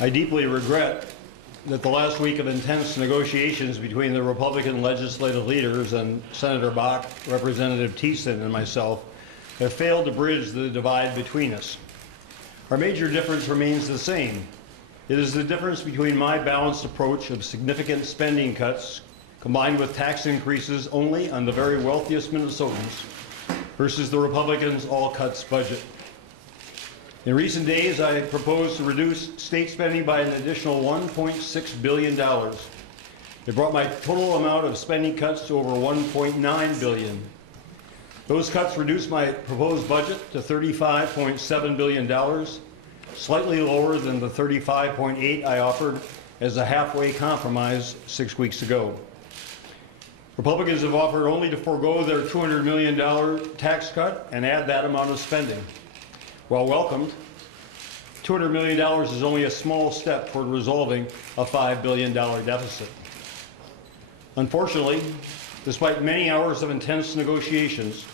I deeply regret that the last week of intense negotiations between the Republican legislative leaders and Senator Bach, Representative Thiessen, and myself have failed to bridge the divide between us. Our major difference remains the same. It is the difference between my balanced approach of significant spending cuts combined with tax increases only on the very wealthiest Minnesotans versus the Republicans' all-cuts budget. In recent days, I proposed to reduce state spending by an additional $1.6 billion. It brought my total amount of spending cuts to over $1.9 billion. Those cuts reduced my proposed budget to $35.7 billion, slightly lower than the $35.8 I offered as a halfway compromise 6 weeks ago. Republicans have offered only to forego their $200 million tax cut and add that amount of spending. While welcomed, $200 million is only a small step toward resolving a $5 billion deficit. Unfortunately, despite many hours of intense negotiations,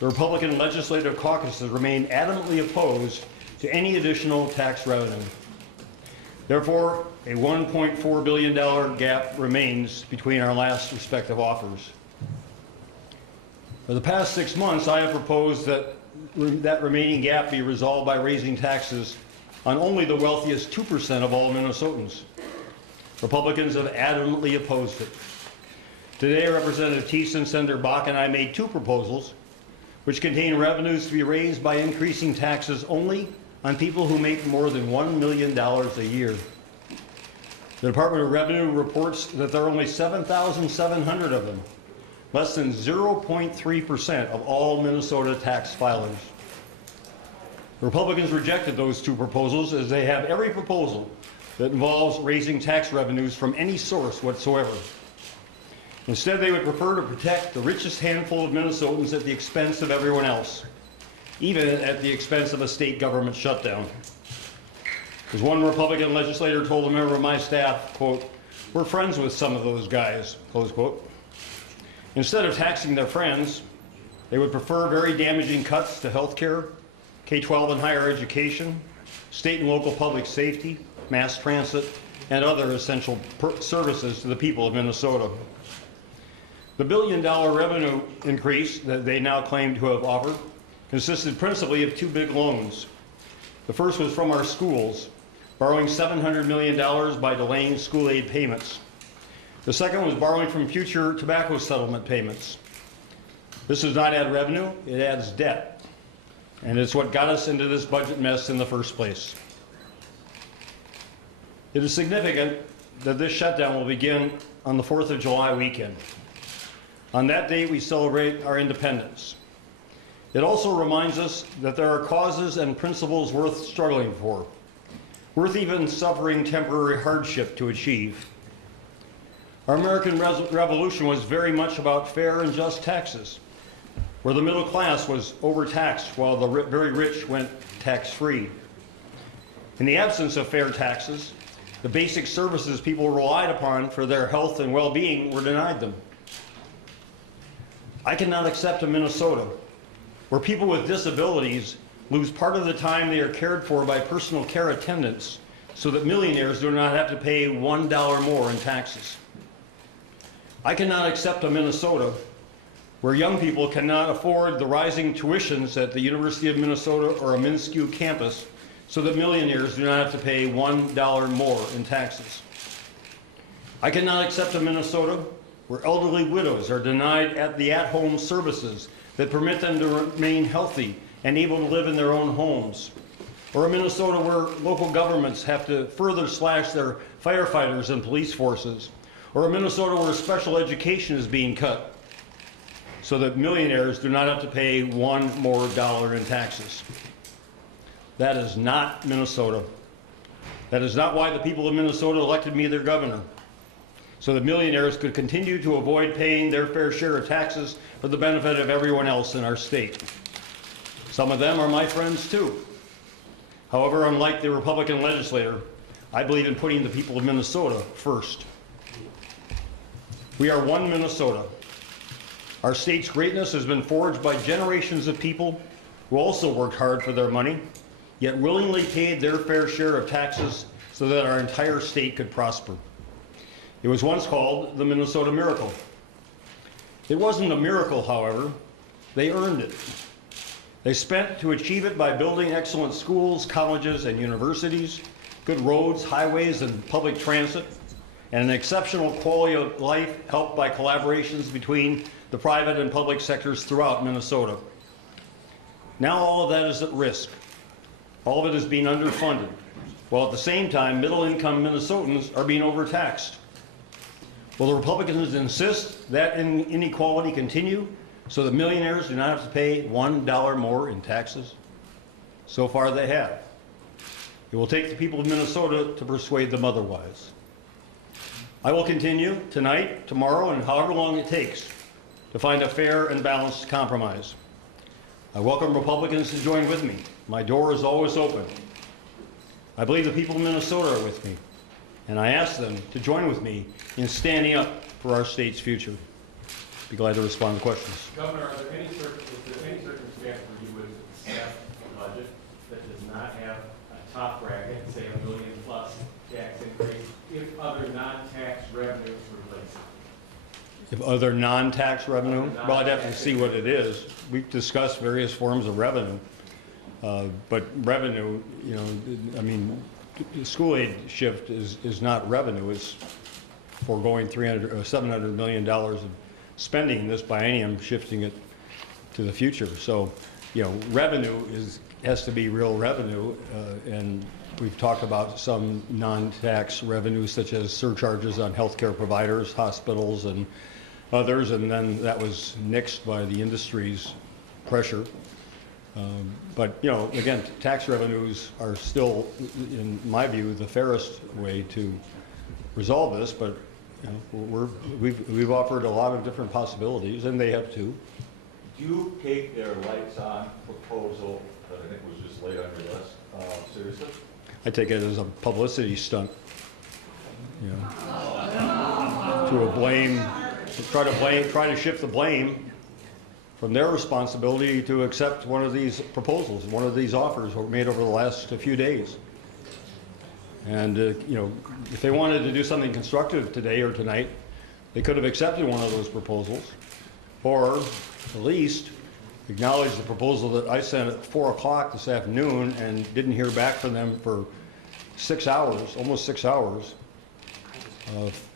the Republican legislative caucuses remain adamantly opposed to any additional tax revenue. Therefore, a $1.4 billion gap remains between our last respective offers. For the past 6 months, I have proposed that remaining gap be resolved by raising taxes on only the wealthiest 2% of all Minnesotans. Republicans have adamantly opposed it. Today, Representative Thiessen, Senator Bach, and I made 2 proposals which contain revenues to be raised by increasing taxes only on people who make more than $1 million a year. The Department of Revenue reports that there are only 7,700 of them, less than 0.3% of all Minnesota tax filers. The Republicans rejected those 2 proposals as they have every proposal that involves raising tax revenues from any source whatsoever. Instead, they would prefer to protect the richest handful of Minnesotans at the expense of everyone else, even at the expense of a state government shutdown. As one Republican legislator told a member of my staff, quote, "We're friends with some of those guys," close quote. Instead of taxing their friends, they would prefer very damaging cuts to health care, K-12 and higher education, state and local public safety, mass transit, and other essential services to the people of Minnesota. The $1 billion revenue increase that they now claim to have offered consisted principally of 2 big loans. The first was from our schools, borrowing $700 million by delaying school aid payments. The second was borrowing from future tobacco settlement payments. This does not add revenue, it adds debt. And it's what got us into this budget mess in the first place. It is significant that this shutdown will begin on the 4th of July weekend. On that date, we celebrate our independence. It also reminds us that there are causes and principles worth struggling for, worth even suffering temporary hardship to achieve. Our American Revolution was very much about fair and just taxes, where the middle class was overtaxed while the very rich went tax-free. In the absence of fair taxes, the basic services people relied upon for their health and well-being were denied them. I cannot accept a Minnesota where people with disabilities lose part of the time they are cared for by personal care attendants so that millionaires do not have to pay $1 more in taxes. I cannot accept a Minnesota where young people cannot afford the rising tuitions at the University of Minnesota or a MnSCU campus so that millionaires do not have to pay $1 more in taxes. I cannot accept a Minnesota where elderly widows are denied the at-home services that permit them to remain healthy and able to live in their own homes. Or a Minnesota where local governments have to further slash their firefighters and police forces. Or a Minnesota where special education is being cut so that millionaires do not have to pay $1 more in taxes. That is not Minnesota. That is not why the people of Minnesota elected me their governor, so that millionaires could continue to avoid paying their fair share of taxes for the benefit of everyone else in our state. Some of them are my friends too. However, unlike the Republican legislator, I believe in putting the people of Minnesota first. We are one Minnesota. Our state's greatness has been forged by generations of people who also worked hard for their money, yet willingly paid their fair share of taxes so that our entire state could prosper. It was once called the Minnesota Miracle. It wasn't a miracle, however. They earned it. They spent to achieve it by building excellent schools, colleges, and universities, good roads, highways, and public transit, and an exceptional quality of life helped by collaborations between the private and public sectors throughout Minnesota. Now all of that is at risk. All of it is being underfunded, while at the same time middle-income Minnesotans are being overtaxed. Will the Republicans insist that inequality continue so that millionaires do not have to pay $1 more in taxes? So far they have. It will take the people of Minnesota to persuade them otherwise. I will continue tonight, tomorrow, and however long it takes to find a fair and balanced compromise. I welcome Republicans to join with me. My door is always open. I believe the people of Minnesota are with me, and I ask them to join with me in standing up for our state's future. Be glad to respond to questions. Governor, is there any circumstance where you would staff a budget that does not have a top bracket, say $1 million plus tax increase, if other non-tax revenues were placed? If other non-tax revenue? Well, I'd have to see what it is. We've discussed various forms of revenue. But revenue, you know, I mean, the school aid shift is not revenue. It's foregoing $700 million of spending this biennium, shifting it to the future. So, you know, revenue has to be real revenue, and we've talked about some non-tax revenues such as surcharges on healthcare providers, hospitals, and others, and then that was nixed by the industry's pressure. But, you know, again, tax revenues are still, in my view, the fairest way to resolve this, but you know, we've offered a lot of different possibilities, and they have too. Do you take their lights on proposal that I think was just laid on your list seriously? I take it as a publicity stunt. You know, try to shift the blame from their responsibility to accept one of these proposals, one of these offers were made over the last few days. And, you know, if they wanted to do something constructive today or tonight, they could have accepted one of those proposals, or at least acknowledge the proposal that I sent at 4 o'clock this afternoon and didn't hear back from them for 6 hours, almost 6 hours.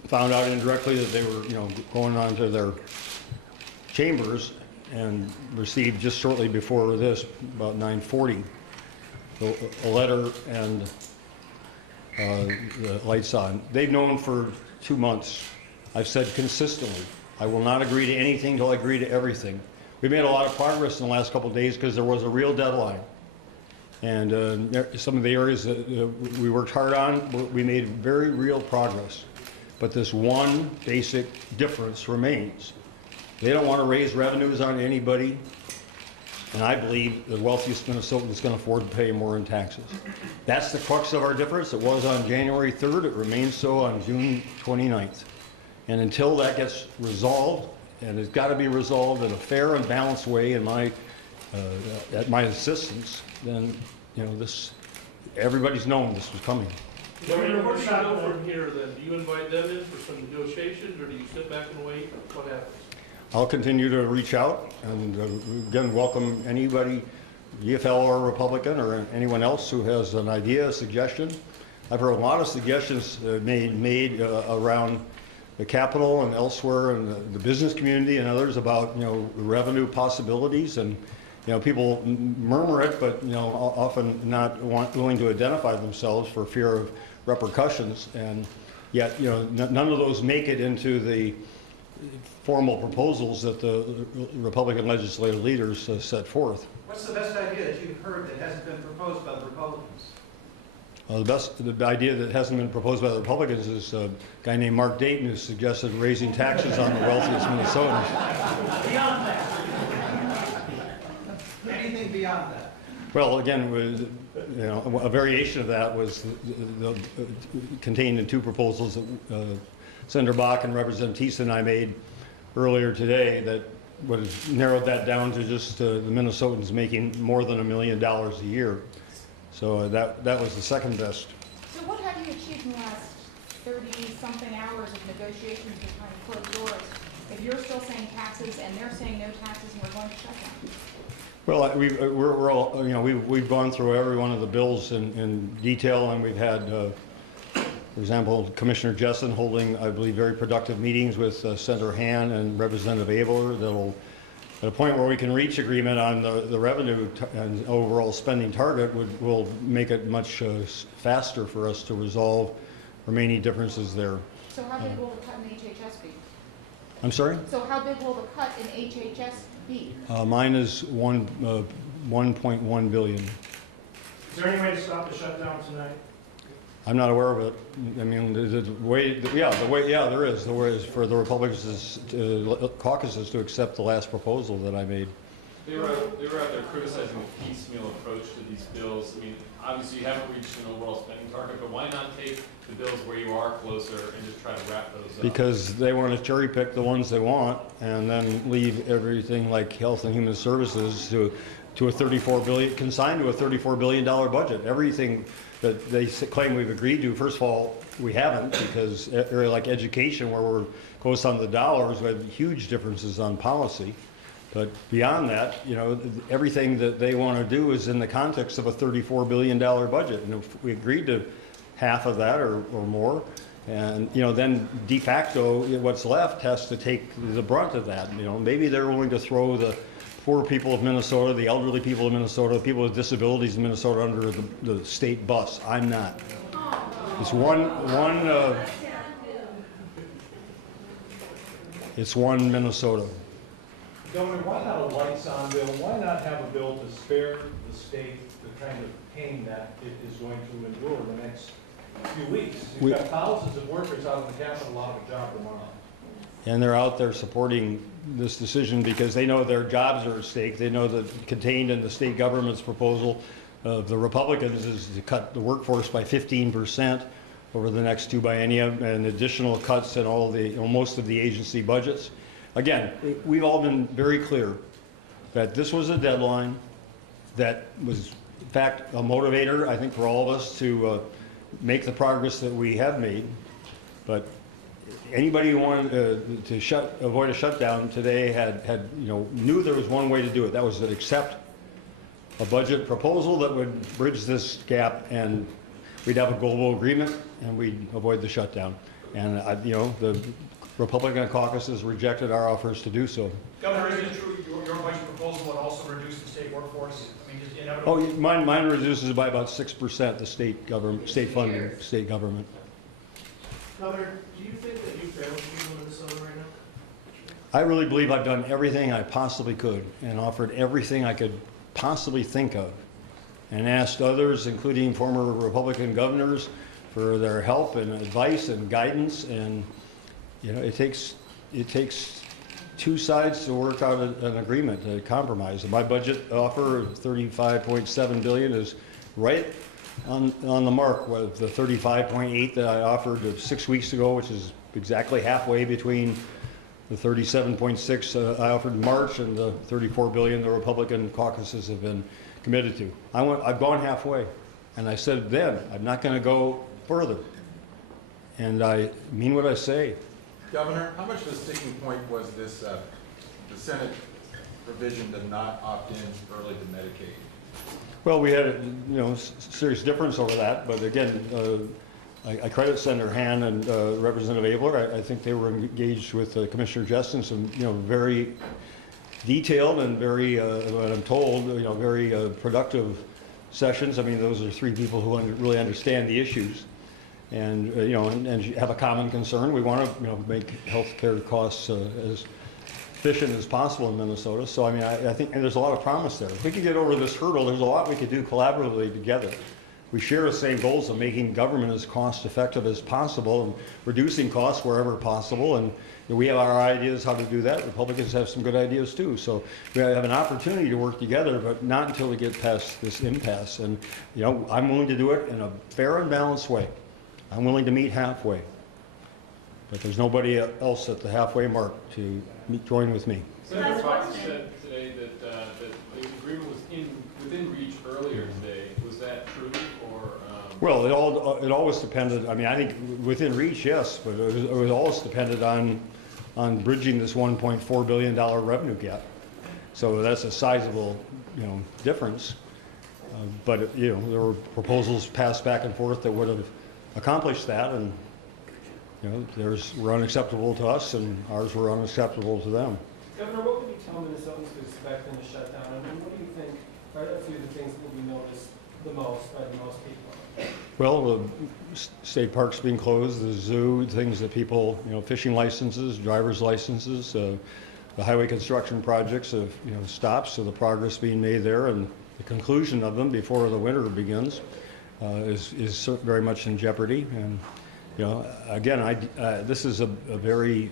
Found out indirectly that they were, you know, going on to their chambers, and received just shortly before this, about 9:40, a letter and the lights on. They've known for 2 months. I've said consistently, I will not agree to anything till I agree to everything. We've made a lot of progress in the last couple of days because there was a real deadline. And some of the areas that we worked hard on, we made very real progress. But this one basic difference remains. They don't want to raise revenues on anybody, and I believe the wealthiest Minnesotan is going to afford to pay more in taxes. That's the crux of our difference. It was on January 3rd. It remains so on June 29th. And until that gets resolved, and it's got to be resolved in a fair and balanced way in at my insistence, then, you know, everybody's known this was coming. Governor, where do you go from here then? Do you invite them in for some negotiations, or do you sit back and wait? What happens? I'll continue to reach out and again welcome anybody, EFL or Republican or anyone else who has an idea, a suggestion. I've heard a lot of suggestions made around the Capitol and elsewhere and the business community and others about, you know, revenue possibilities, and you know, people murmur it, but you know, often not willing to identify themselves for fear of repercussions, and yet, you know, none of those make it into the formal proposals that the Republican legislative leaders set forth. What's the best idea that you've heard that hasn't been proposed by the Republicans? The idea that hasn't been proposed by the Republicans is a guy named Mark Dayton who suggested raising taxes on the wealthiest Minnesotans. Beyond that. Anything beyond that? Well, again, you know, a variation of that was contained in two proposals that Senator Bach and Representative Thies and I made earlier today that would have narrowed that down to just the Minnesotans making more than $1 million a year. So that was the second best. So what have you can last 30-something hours of negotiations behind closed doors if you're still saying taxes and they're saying no taxes and we're going to shut down? Well, we're all, you know, we've gone through every one of the bills in detail, and we've had, for example, Commissioner Jessen holding, I believe, very productive meetings with Senator Han and Representative Abler that'll, at a point where we can reach agreement on the revenue and overall spending target, will make it much faster for us to resolve remaining differences there. So how big will the cut in HHS be? I'm sorry? So how big will the cut in HHS be? Mine is 1.1 billion. Is there any way to stop the shutdown tonight? I'm not aware of it. I mean, the way, there is. The way is for the Republicans, caucuses to accept the last proposal that I made. They were out there criticizing the piecemeal approach to these bills. I mean, obviously you haven't reached an overall spending target, but why not take the bills where you are closer and just try to wrap those up? Because they want to cherry pick the ones they want and then leave everything like health and human services to a consigned to a $34 billion budget. Everything that they claim we've agreed to, first of all, we haven't, because area like education, where we're close on the dollars, we have huge differences on policy. But beyond that, you know, everything that they want to do is in the context of a $34 billion budget. And if we agreed to half of that or more, and, you know, then de facto, what's left has to take the brunt of that. You know, maybe they're willing to throw the poor people of Minnesota, the elderly people of Minnesota, the people with disabilities in Minnesota under the state bus. I'm not. It's one Minnesota. Governor, why not a lights on bill? Why not have a bill to spare the state the kind of pain that it is going to endure the next few weeks? You've got thousands of workers out of the Capitol out of a job tomorrow. And they're out there supporting this decision because they know their jobs are at stake. They know that contained in the state government's proposal of the Republicans is to cut the workforce by 15% over the next 2 biennia, and additional cuts in most of the agency budgets. Again, we've all been very clear that this was a deadline that was, in fact, a motivator, I think, for all of us to make the progress that we have made. But anybody who wanted to avoid a shutdown today knew there was one way to do it. That was to accept a budget proposal that would bridge this gap, and we'd have a global agreement, and we'd avoid the shutdown. And the Republican caucuses rejected our offers to do so. Governor, is it true your budget proposal would also reduce the state workforce? I mean, just Oh, inevitably. mine reduces it by about 6%, the state government, state funding, state government. Governor, do you think that you failed people in Minnesota right now? I really believe I've done everything I possibly could and offered everything I could possibly think of, and asked others, including former Republican governors, for their help and advice and guidance. And you know, it takes two sides to work out an agreement, a compromise. And my budget offer of $35.7 billion is right on the mark with the 35.8 that I offered 6 weeks ago, which is exactly halfway between the 37.6 I offered in March and the 34 billion the Republican caucuses have been committed to. I've gone halfway, and I said then I'm not going to go further, and I mean what I say. Governor, how much of a sticking point was this, the Senate provision to not opt in early to Medicaid? Well, we had a serious difference over that, but again, I credit Senator Han and Representative Abler. I think they were engaged with Commissioner Jessen, some very detailed and very, what I'm told, very productive sessions. I mean, those are three people who really understand the issues, and and have a common concern. We want to make health care costs as efficient as possible in Minnesota. So I mean, I think there's a lot of promise there. If we could get over this hurdle, there's a lot we could do collaboratively together. We share the same goals of making government as cost effective as possible and reducing costs wherever possible. And we have our ideas how to do that. Republicans have some good ideas too. So we have an opportunity to work together, but not until we get past this impasse. And I'm willing to do it in a fair and balanced way. I'm willing to meet halfway. But there's nobody else at the halfway mark to join with me. Senator Fox said today that the agreement was within reach earlier today. Was that true, or Well, it always depended, I mean, I think within reach, yes, but it was always depended on bridging this $1.4 billion revenue gap. So that's a sizable, difference. But, there were proposals passed back and forth that would have accomplished that, and, theirs were unacceptable to us, and ours were unacceptable to them. Governor, what would you tell Minnesotans to expect in the shutdown? I mean, what do you think are a few of the things that will be noticed the most by the most people? Well, the state parks being closed, the zoo, things that people, fishing licenses, driver's licenses, the highway construction projects have, stopped, so the progress being made there and the conclusion of them before the winter begins is very much in jeopardy. And, again, this is a very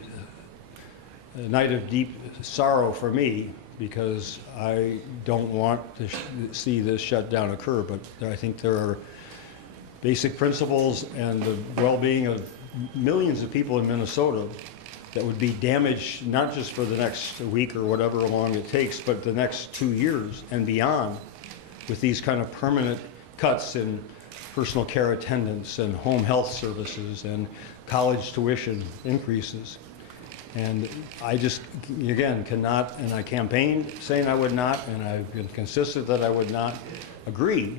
night of deep sorrow for me, because I don't want to see this shutdown occur, but I think there are basic principles and the well-being of millions of people in Minnesota that would be damaged, not just for the next week or whatever long it takes, but the next 2 years and beyond, with these kind of permanent cuts in personal care attendance and home health services and college tuition increases. And I just, again, cannot, and I campaigned saying I would not, and I've been consistent that I would not agree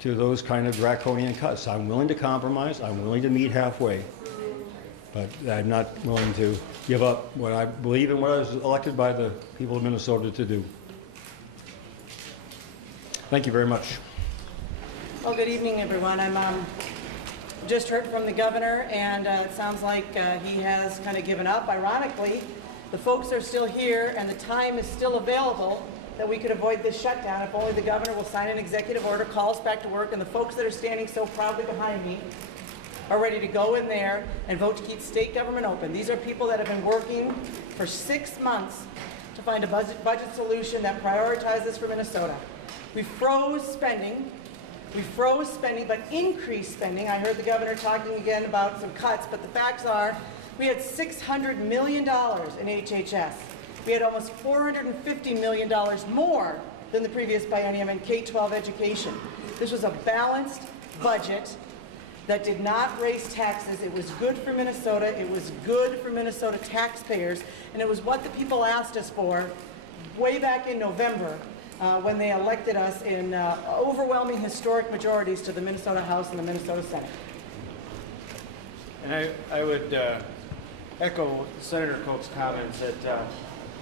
to those kind of draconian cuts. I'm willing to compromise, I'm willing to meet halfway, but I'm not willing to give up what I believe in, what I was elected by the people of Minnesota to do. Thank you very much. Well, good evening, everyone. I'm just heard from the governor, and it sounds like he has kind of given up. Ironically, the folks are still here, and the time is still available that we could avoid this shutdown if only the governor will sign an executive order, call us back to work, and the folks that are standing so proudly behind me are ready to go in there and vote to keep state government open. These are people that have been working for 6 months to find a budget solution that prioritizes for Minnesota. We froze spending, but increased spending. I heard the governor talking again about some cuts, but the facts are we had $600 million in HHS. We had almost $450 million more than the previous biennium in K-12 education. This was a balanced budget that did not raise taxes. It was good for Minnesota. It was good for Minnesota taxpayers. And it was what the people asked us for way back in November when they elected us in overwhelming historic majorities to the Minnesota House and the Minnesota Senate. And I would echo Senator Koch's comments that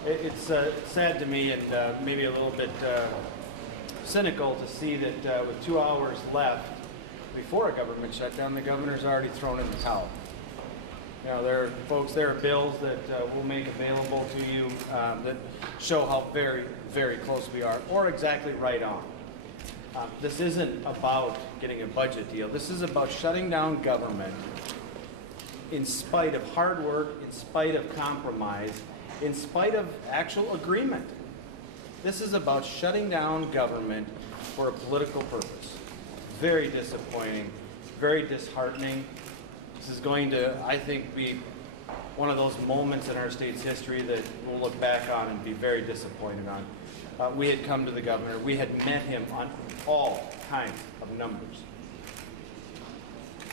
it's sad to me and maybe a little bit cynical to see that with 2 hours left before a government shutdown, the governor's already thrown in the towel. There are bills that we'll make available to you that show how very, very close we are, or exactly right on. This isn't about getting a budget deal. This is about shutting down government in spite of hard work, in spite of compromise, in spite of actual agreement. This is about shutting down government for a political purpose. Very disappointing, very disheartening. This is going to, I think, be one of those moments in our state's history that we'll look back on and be very disappointed on. We had come to the governor. We had met him on all kinds of numbers.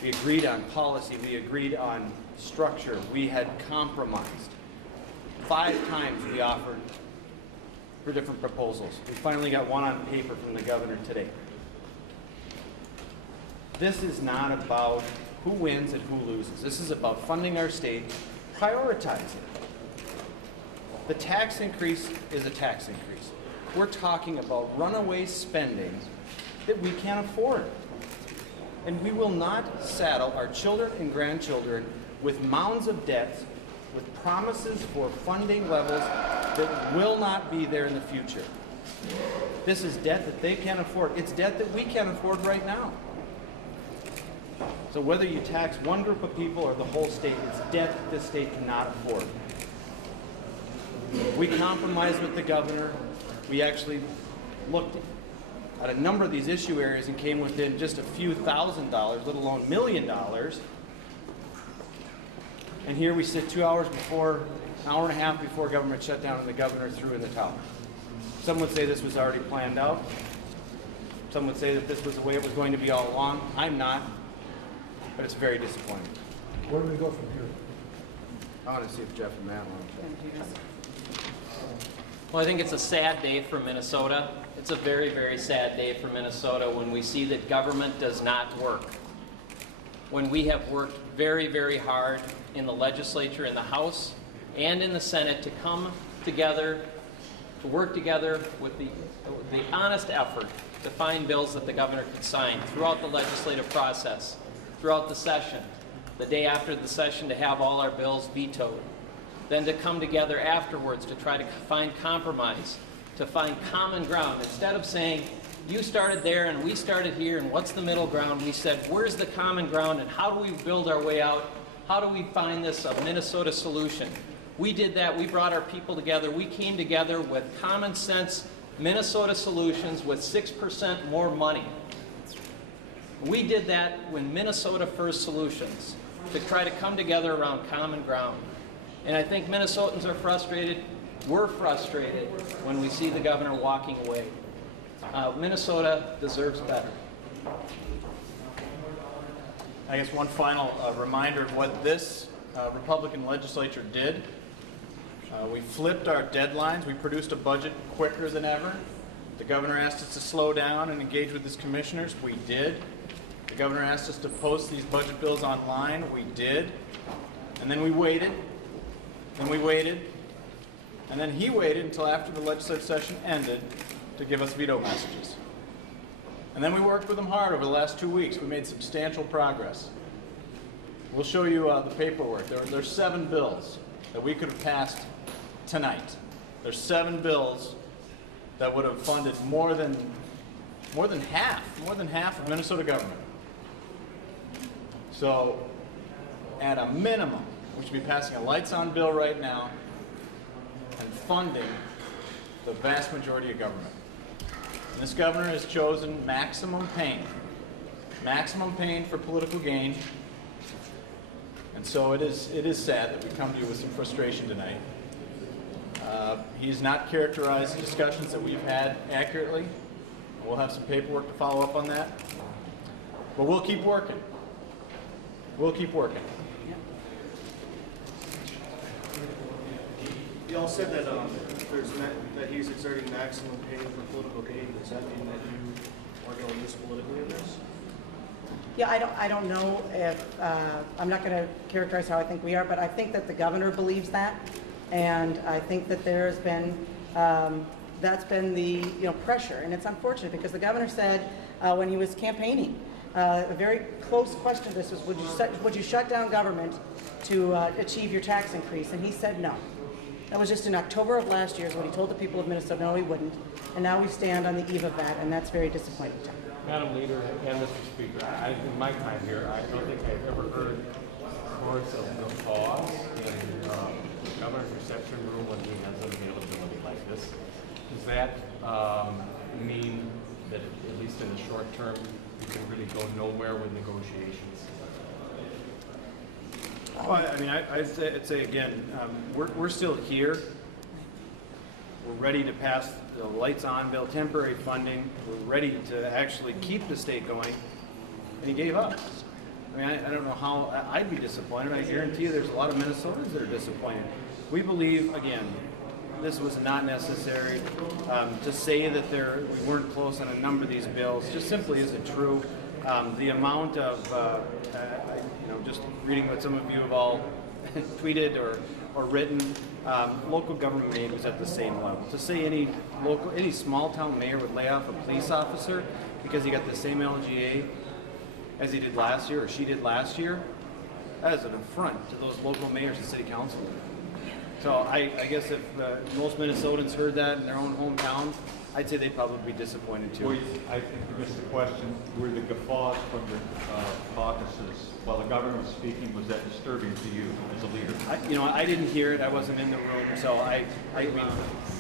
We agreed on policy. We agreed on structure. We had compromised. 5 times we offered for different proposals. We finally got one on paper from the governor today. This is not about who wins and who loses. This is about funding our state, prioritizing. The tax increase is a tax increase. We're talking about runaway spending that we can't afford. And we will not saddle our children and grandchildren with mounds of debts, with promises for funding levels that will not be there in the future. This is debt that they can't afford. It's debt that we can't afford right now. So whether you tax one group of people or the whole state, it's debt that the state cannot afford. We compromised with the governor. We actually looked at a number of these issue areas and came within just a few $1,000, let alone $1 million. And here we sit 2 hours before, an hour and a half before government shutdown, and the governor threw in the towel. Some would say this was already planned out. some would say that this was the way it was going to be all along. I'm not, but it's very disappointing. Where do we go from here? I want to see if Jeff and Matt want to. Well, I think it's a sad day for Minnesota. It's a very, very sad day for Minnesota when we see that government does not work. When we have worked very, very hard in the legislature, in the House, and in the Senate to come together, to work together with the honest effort to find bills that the governor could sign throughout the legislative process, throughout the session, the day after the session to have all our bills vetoed, then to come together afterwards to try to find compromise, to find common ground. Instead of saying, you started there and we started here and what's the middle ground, we said, where's the common ground and how do we build our way out? How do we find this a Minnesota solution? We did that. We brought our people together. We came together with common sense Minnesota solutions with 6% more money. We did that when Minnesota First Solutions to try to come together around common ground. And I think Minnesotans are frustrated. We're frustrated when we see the governor walking away. Minnesota deserves better. I guess one final reminder of what this Republican legislature did. We flipped our deadlines. We produced a budget quicker than ever. The governor asked us to slow down and engage with his commissioners. We did. The governor asked us to post these budget bills online. We did. And then we waited. Then we waited. And then he waited until after the legislative session ended to give us veto messages. And then we worked with him hard over the last 2 weeks. We made substantial progress. We'll show you the paperwork. There's 7 bills that we could have passed tonight. There's 7 bills that would have funded more than half of Minnesota government. So, at a minimum, we should be passing a lights-on bill right now and funding the vast majority of government. And this governor has chosen maximum pain for political gain. And so it is sad that we come to you with some frustration tonight. He's not characterized the discussions that we've had accurately. We'll have some paperwork to follow up on that. But we'll keep working. We'll keep working. You all said that that he's exerting maximum pain for political gain. Does that mean that you are going to use politically in this? Yeah, I don't know if, I'm not going to characterize how I think we are, but I think that the governor believes that. And I think that there has been, that's been the pressure. And it's unfortunate because the governor said when he was campaigning, a very close question to this was, would you shut down government to achieve your tax increase? And he said no. That was just in October of last year is when he told the people of Minnesota no, he wouldn't. And now we stand on the eve of that, and that's very disappointing. Madam Leader and Mr. Speaker, in my time here, I don't think I've ever heard reports of guffaws in the governor's reception room when he has availability like this. Does that mean that, at least in the short term, you can really go nowhere with negotiations? Well, I mean, I'd say again, we're still here. We're ready to pass the lights-on bill, temporary funding. We're ready to actually keep the state going, and he gave up. I mean, I don't know how I'd be disappointed. I guarantee you there's a lot of Minnesotans that are disappointed. We believe, again, this was not necessary. To say that we weren't close on a number of these bills just simply isn't true. The amount of, just reading what some of you have all tweeted or written, local government aid was at the same level. To say any small town mayor would lay off a police officer because he got the same LGA as he did last year or she did last year, that is an affront to those local mayors and city council. So I guess if most Minnesotans heard that in their own hometown, I'd say they'd probably be disappointed too. Well, I think you missed the question. Were the guffaws from the caucuses while the governor was speaking, was that disturbing to you as a leader? I didn't hear it. I wasn't in the room, so I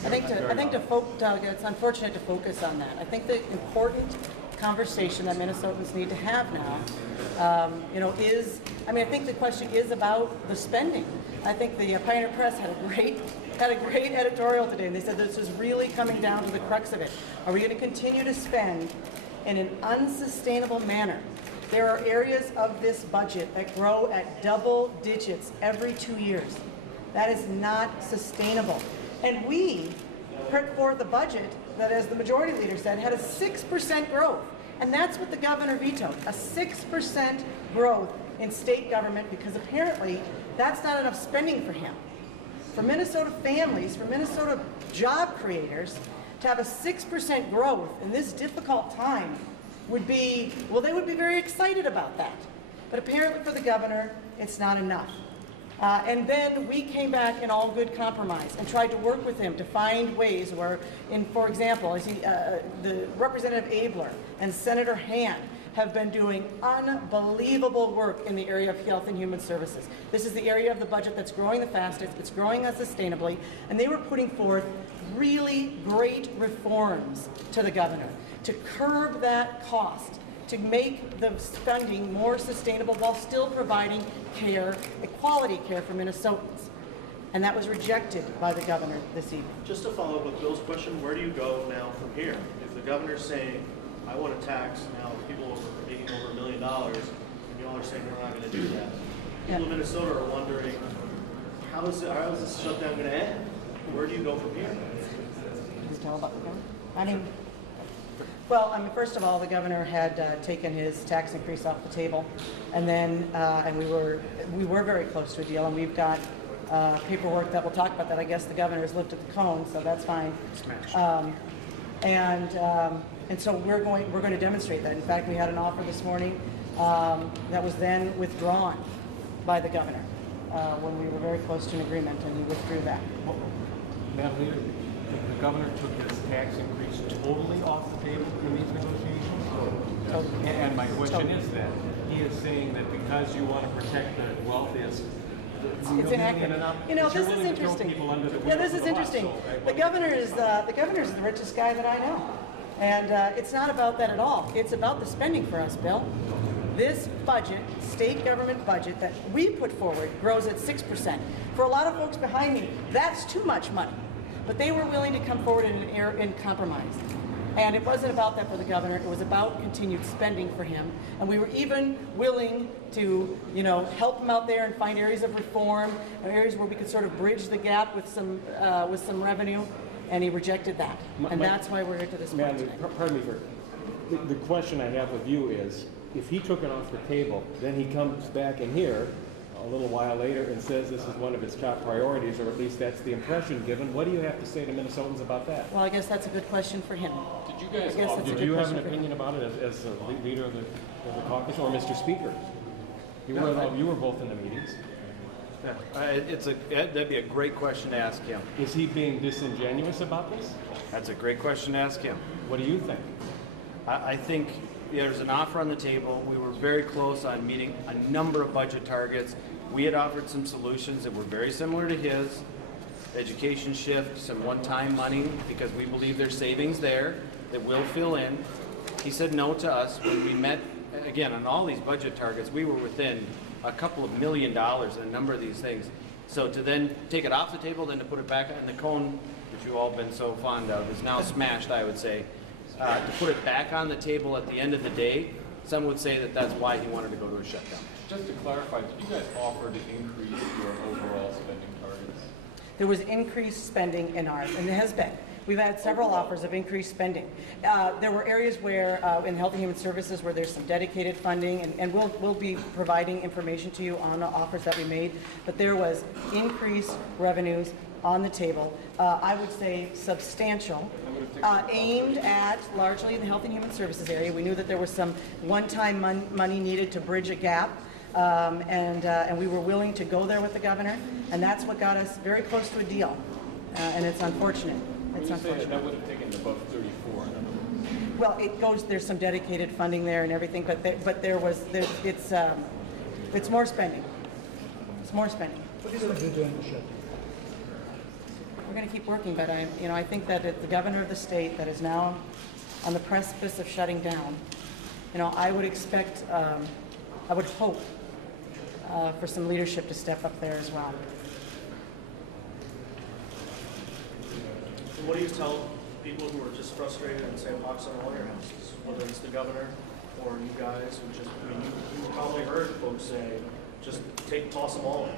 think it's unfortunate to focus on that. I think the important conversation that Minnesotans need to have now, is, I think the question is about the spending. I think the Pioneer Press had a great editorial today, and they said this is really coming down to the crux of it. Are we going to continue to spend in an unsustainable manner. There are areas of this budget that grow at double digits every 2 years. That is not sustainable. And we put forth a budget that, as the majority leader said, had a 6% growth. And that's what the governor vetoed, a 6% growth in state government, because apparently that's not enough spending for him. For Minnesota families, for Minnesota job creators, to have a 6% growth in this difficult time would be, well, they would be very excited about that. But apparently for the governor, it's not enough. And then we came back in all good compromise and tried to work with him to find ways where, for example, the Representative Abler and Senator Hand have been doing unbelievable work in the area of health and human services. This is the area of the budget that's growing the fastest, it's growing unsustainably, and they were putting forth really great reforms to the governor to curb that cost, to make the spending more sustainable while still providing care, quality care for Minnesotans. And that was rejected by the governor this evening. Just to follow up with Bill's question, where do you go now from here? If the governor's saying, I want to tax now people making over $1 million, and you all are saying we're not going to do that, people in Minnesota are wondering, how is this shutdown going to end? Where do you go from here? Can you tell about the governor? First of all, the governor had taken his tax increase off the table, and then and we were very close to a deal, and we've got paperwork that will talk about that. I guess the governor has lifted the cone, so that's fine. And so we're going to demonstrate that. In fact, we had an offer this morning that was then withdrawn by the governor when we were very close to an agreement, and he withdrew that. Madam Leader, the governor took his tax increase totally off the table in these negotiations? Totally. And my question is that he is saying that because you want to protect the wealthiest, it's inaccurate. You know, this is interesting. Yeah, this is interesting. The governor is the richest guy that I know. And it's not about that at all. It's about the spending for us, Bill. This budget, state government budget that we put forward, grows at 6%. For a lot of folks behind me, that's too much money. But they were willing to come forward in compromise. And it wasn't about that for the governor. It was about continued spending for him. And we were even willing to, help him out there and find areas of reform, areas where we could sort of bridge the gap with some revenue. And he rejected that. And that's why we're here to this point today. Pardon me, the question I have with you is, if he took it off the table, then he comes back in here a little while later and says this is one of his top priorities, or at least that's the impression given. What do you have to say to Minnesotans about that? Well, I guess that's a good question for him. Did you have an opinion about it as the leader of the caucus, or Mr. Speaker? You were both in the meetings. That'd be a great question to ask him. Is he being disingenuous about this? That's a great question to ask him. What do you think? I think there's an offer on the table. We were very close on meeting a number of budget targets. We had offered some solutions that were very similar to his. Education shift, some one-time money, because we believe there's savings there that will fill in. He said no to us. When we met, again, on all these budget targets, we were within a couple of $1 million in a number of these things. So to then take it off the table, then to put it back on the cone, which you've all been so fond of, is now smashed, I would say. To put it back on the table at the end of the day, some would say that that's why he wanted to go to a shutdown. Just to clarify, did you guys offer to increase your overall spending targets? There was increased spending in ours, and there has been. We've had several offers of increased spending. There were areas where, in Health and Human Services, where there's some dedicated funding, and we'll be providing information to you on the offers that we made, but there was increased revenues on the table. I would say substantial, aimed at largely in the Health and Human Services area. We knew that there was some one-time money needed to bridge a gap, and we were willing to go there with the governor, and that's what got us very close to a deal, and it's unfortunate. It's unfortunate. That would have taken above 34. Well, it goes. There's some dedicated funding there and everything, but it's more spending. It's more spending. What are you going to do during the shutdown? We're going to keep working, but I think that the governor of the state that is now on the precipice of shutting down, I would expect, I would hope for some leadership to step up there as well. What do you tell people who are just frustrated and say walks on all your houses, whether it's the governor or you guys who just, I mean, you probably heard folks say, just toss them all in.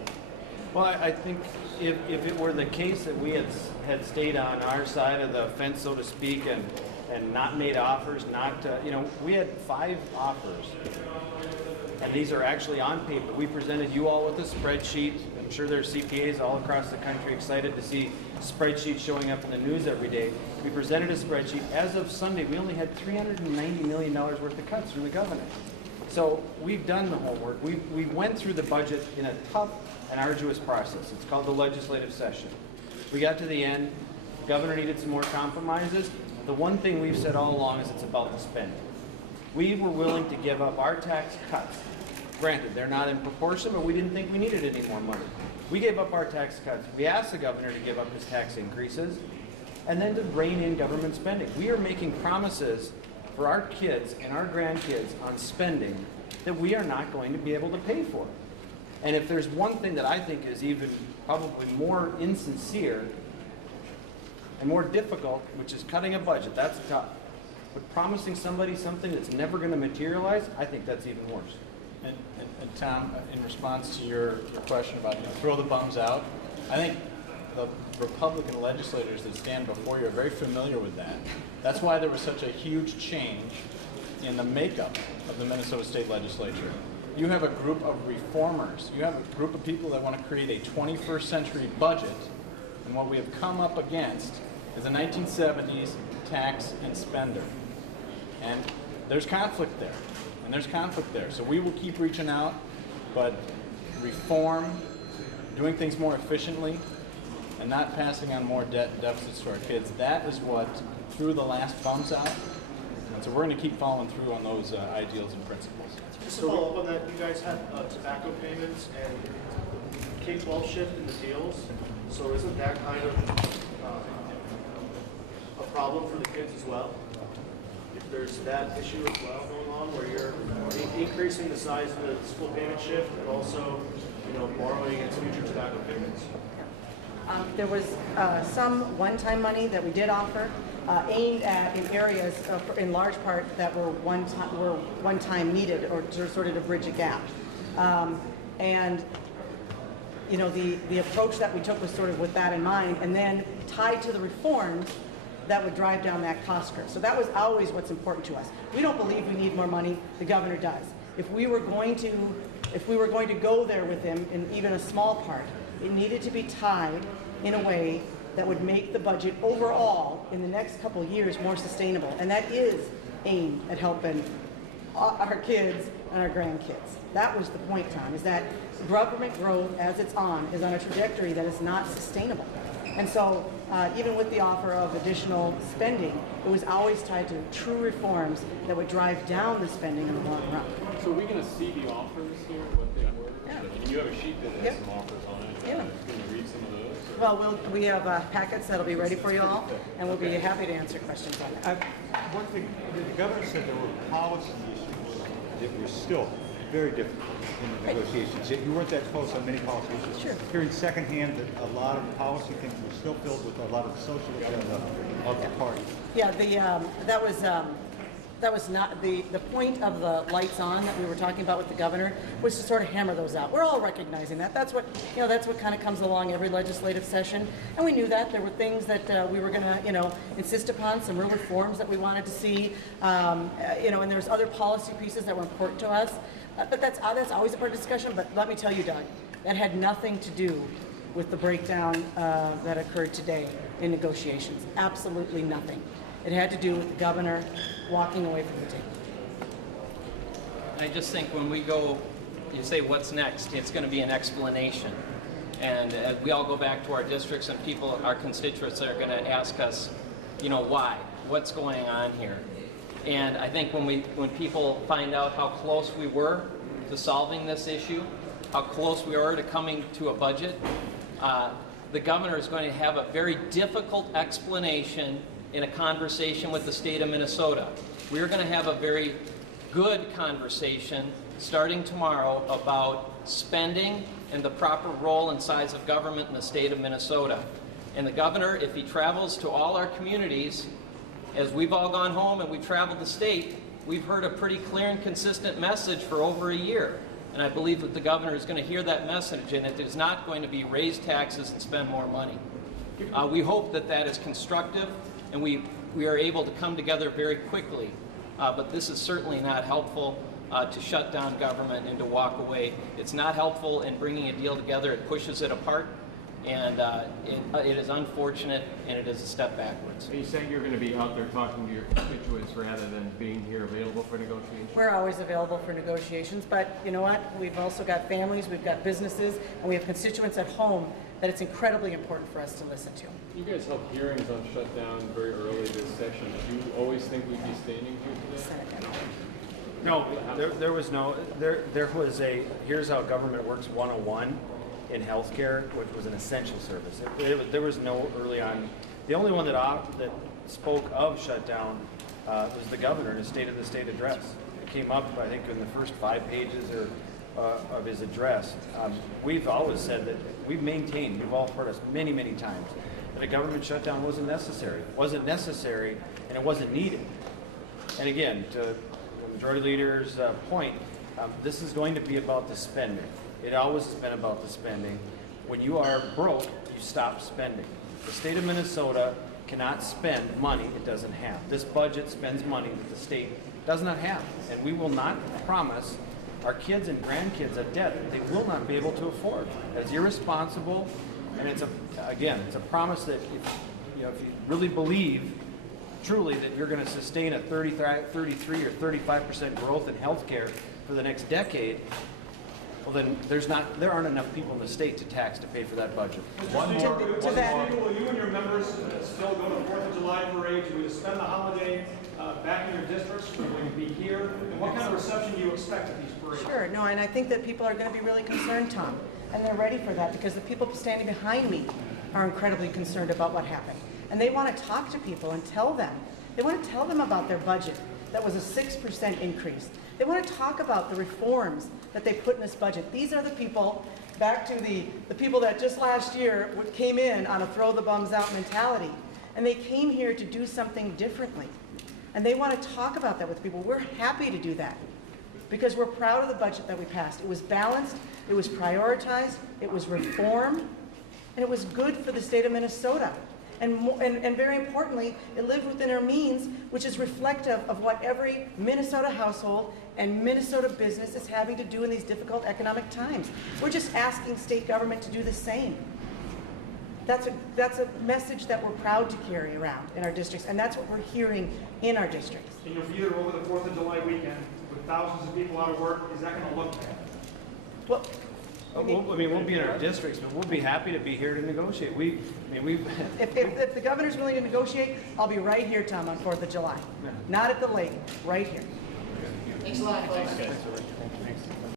Well, I think if it were the case that we had stayed on our side of the fence, so to speak, and not made offers, we had 5 offers. And these are actually on paper. We presented you all with a spreadsheet. I'm sure there's CPAs all across the country excited to see spreadsheets showing up in the news every day. We presented a spreadsheet. As of Sunday, we only had $390 million worth of cuts from the governor. So we've done the homework. We went through the budget in a tough and arduous process. It's called the legislative session. We got to the end. The governor needed some more compromises. The one thing we've said all along is it's about the spending. We were willing to give up our tax cuts. Granted, they're not in proportion, but we didn't think we needed any more money. We gave up our tax cuts. We asked the governor to give up his tax increases and then to rein in government spending. We are making promises for our kids and our grandkids on spending that we are not going to be able to pay for. And if there's one thing that I think is even probably more insincere and more difficult, which is cutting a budget, that's tough. But promising somebody something that's never going to materialize, I think that's even worse. And Tom, in response to your question about throw the bums out, I think the Republican legislators that stand before you are very familiar with that. That's why there was such a huge change in the makeup of the Minnesota State Legislature. You have a group of reformers. You have a group of people that want to create a 21st century budget, and what we have come up against is a 1970s tax and spender. And there's conflict there. And there's conflict there. So we will keep reaching out, but reform, doing things more efficiently, and not passing on more deficits to our kids, that is what threw the last bums out. And so we're going to keep following through on those ideals and principles. Just to follow up on that, you guys have tobacco payments and K-12 shift in the deals. So isn't that kind of a problem for the kids as well? If there's that issue as well going on, where you're increasing the size of the school payment shift and also, borrowing against future tobacco payments? There was some one-time money that we did offer, aimed at in areas, in large part, that were one-time needed, or to sort of to bridge a gap. And the approach that we took was sort of with that in mind, and then tied to the reforms that would drive down that cost curve. So that was always what's important to us. We don't believe we need more money. The governor does. If we were going to go there with him in even a small part, it needed to be tied in a way that would make the budget overall in the next couple of years more sustainable. And that is aimed at helping our kids and our grandkids. That was the point, Tom, is that government growth as it's on is on a trajectory that is not sustainable. And so even with the offer of additional spending, it was always tied to true reforms that would drive down the spending in the long run. So are we going to see the offers here, what they were? Yeah. And you have a sheet that has some offers on it. Yeah. Can you read some of those? Well, we have packets that'll be ready for you all, and we'll be happy to answer questions on that. One thing, the governor said there were policy issues that were still very difficult in the negotiations. Yet you weren't that close on many policy issues. Sure. Hearing secondhand that a lot of policy things were still filled with a lot of the social agenda of the party. Yeah, that was not the point of the lights on that we were talking about with the governor was to sort of hammer those out. We're all recognizing that. That's what kind of comes along every legislative session, and we knew that there were things that we were going to insist upon, some real reforms that we wanted to see, and there's other policy pieces that were important to us. But that's always a part of discussion. But let me tell you, Doug, that had nothing to do with the breakdown that occurred today in negotiations. Absolutely nothing. It had to do with the governor walking away from the table. I just think when we go, you say what's next, it's going to be an explanation. And we all go back to our districts, and our constituents are going to ask us, why? What's going on here? And I think when people find out how close we were to solving this issue, how close we are to coming to a budget, the governor is going to have a very difficult explanation in a conversation with the state of Minnesota. We're going to have a very good conversation starting tomorrow about spending and the proper role and size of government in the state of Minnesota. And the governor, if he travels to all our communities as we've all gone home and we've traveled the state, we've heard a pretty clear and consistent message for over a year. And I believe that the governor is going to hear that message, and it is not going to be raise taxes and spend more money. We hope that that is constructive, and we are able to come together very quickly. But this is certainly not helpful to shut down government and to walk away. It's not helpful in bringing a deal together. It pushes it apart, and it is unfortunate, and it is a step backwards. Are you saying you're going to be out there talking to your constituents rather than being here available for negotiations? We're always available for negotiations, but you know what? We've also got families, we've got businesses, and we have constituents at home that it's incredibly important for us to listen to. You guys held hearings on shutdown very early this session. Did you always think we'd be standing here today? No, there was no, there was a, here's how government works 101 in healthcare, which was an essential service. There was no early on. The only one that spoke of shutdown was the governor in his State of the State address. It came up, I think, in the first 5 pages of his address. We've always said that we've maintained, you've all heard us many, many times, that a government shutdown wasn't necessary. It wasn't necessary, and it wasn't needed. And again, to the majority leader's point, this is going to be about the spending. It always has been about the spending. When you are broke, you stop spending. The state of Minnesota cannot spend money it doesn't have. This budget spends money that the state does not have. And we will not promise our kids and grandkids a debt that they will not be able to afford. That's irresponsible, and it's a promise that if you really believe truly that you're going to sustain a 33 or 35% growth in healthcare for the next decade, well then there aren't enough people in the state to tax to pay for that budget. Will you and your members still go to the 4th of July parade? Do you spend the holiday back in your districts? Will you be here? And what kind of reception do you expect at these parades? Sure, no, and I think that people are going to be really concerned, Tom, and they're ready for that because the people standing behind me are incredibly concerned about what happened. And they want to talk to people and tell them. They want to tell them about their budget. That was a 6% increase. They want to talk about the reforms that they put in this budget. These are the people, back to the people that just last year came in on a throw the bums out mentality. And they came here to do something differently. And they want to talk about that with people. We're happy to do that because we're proud of the budget that we passed. It was balanced, it was prioritized, it was reform, and it was good for the state of Minnesota. And very importantly, it lived within our means, which is reflective of what every Minnesota household and Minnesota business is having to do in these difficult economic times. We're just asking state government to do the same. That's a message that we're proud to carry around in our districts, and that's what we're hearing in our districts. And you'll be there over the 4th of July weekend with thousands of people out of work. Is that going to look bad? Well, we'll be in our districts, but we'll be happy to be here to negotiate. If the governor's willing to negotiate, I'll be right here, Tom, on 4th of July. Not at the lake, right here. Thanks a lot, folks.